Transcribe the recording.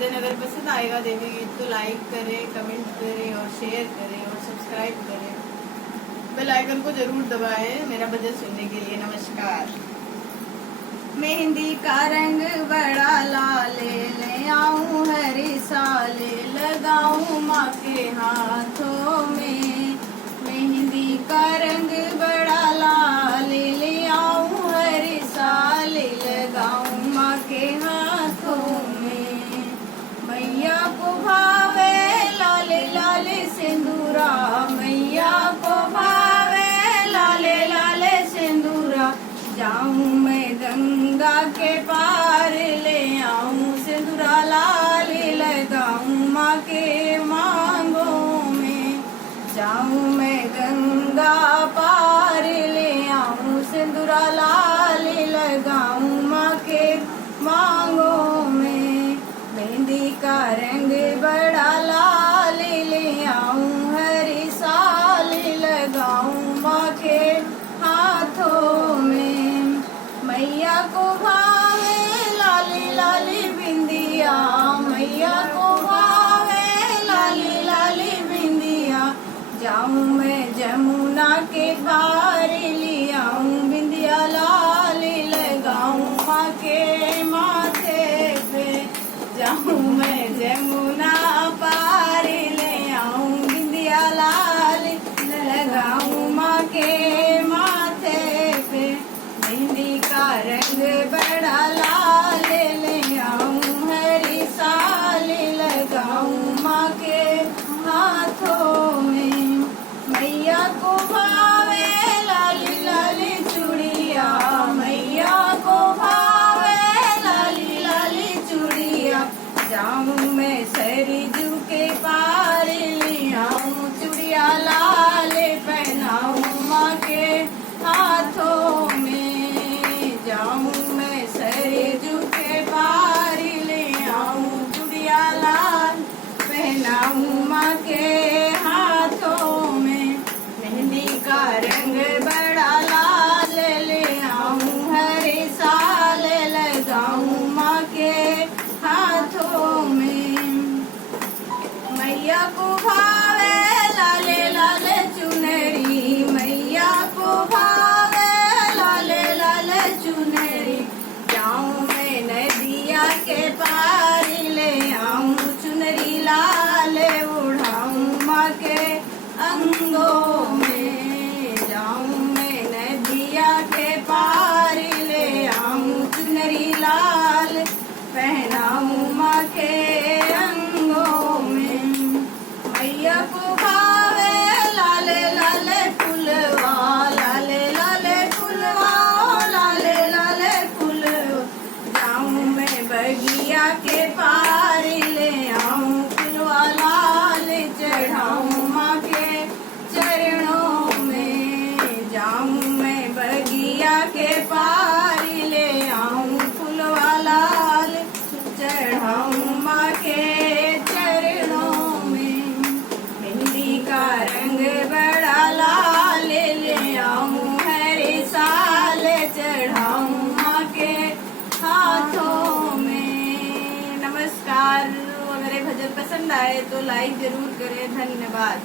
भजन अगर पसंद आएगा देवी गीत तो लाइक करें, कमेंट करें और शेयर करें और सब्सक्राइब करें। बेल आइकन को जरूर दबाएं मेरा भजन सुनने के लिए। नमस्कार। मेहंदी का रंग बड़ा लाल ले आऊं हरी साले लगाऊं माँ के हाथों में। मेहंदी का रंग बड़ा लाल ले आऊं हरी साले लगाऊं माँ के हाथों में। मैया को भावे लाले लाले सिंदूरा, मैया को भावे लाले लाले सिंदूरा। जाऊं मैं गंगा के पार ले आऊं सिंदूरा लाल लगाऊं माँ के मांगों में। जाऊं मैं गंगा पार ले आऊं सिंदूरा लाल लगाऊं माँ के मांगों में। मेहंदी का रंग बड़ा लाल ले आऊं हरी साल लगाऊं माँ के हाथों में। मैया को भावे लाली लाली बिंदिया, मैया को भावे लाली लाली बिंदिया। जाऊं मैं जमुना के पार ले आऊं बिंदिया लाल लगाऊं माँ के माथे पे। जाऊं मैं जमुना पार ले आऊं बिंदिया लाल लगाऊं माँ के माथे पे। मेहंदी का रंग बड़ा लाल ले आऊं हरी साल लगाऊं माँ के हाथों में। मैया को भावे लाली लाली चूड़िया, मैया को भावे लाली लाली चूड़िया। जाऊं मैं सरजू के पार ले आऊं चूड़िया लाल पहनाऊं माँ के हाथों में। जाऊं मैं सरजू के पार ले आऊं चूड़िया लाल पहनाऊं माँ के हाथों में। मेहंदी का रंग बड़ा लाल ले आऊं हरी साल लगाऊं माँ के हाथों में। मैया को भावे लाले लाले चुनरी, मैया को भावे लाले लाले चुनरी। जाऊं मैं नदिया के पार ले आऊं चुनरी लाल उड़ाऊं माँ के अंगों में। जाऊं मैं नदिया के पार ले आऊं चुनरी लाल पहनाऊं माँ के अंगों में। मैया को भावे लाले लाले फुलवा, लाले लाले फुलवा, लाले लाले फुलवा। जाऊं मैं बगिया के पार ले आऊं फुलवा लाल चढ़ाऊं माँ के चरणों में। जाऊं मैं बगिया के पार ले आऊं फुलवा लाल चढ़ाऊं माँ के चरणों में। मेहंदी का रंग बड़ा लाल ले आऊं हरी साल चढ़ाऊं माँ के हाथों में। नमस्कार। अगर ये भजन पसंद आए तो लाइक जरूर करें। धन्यवाद।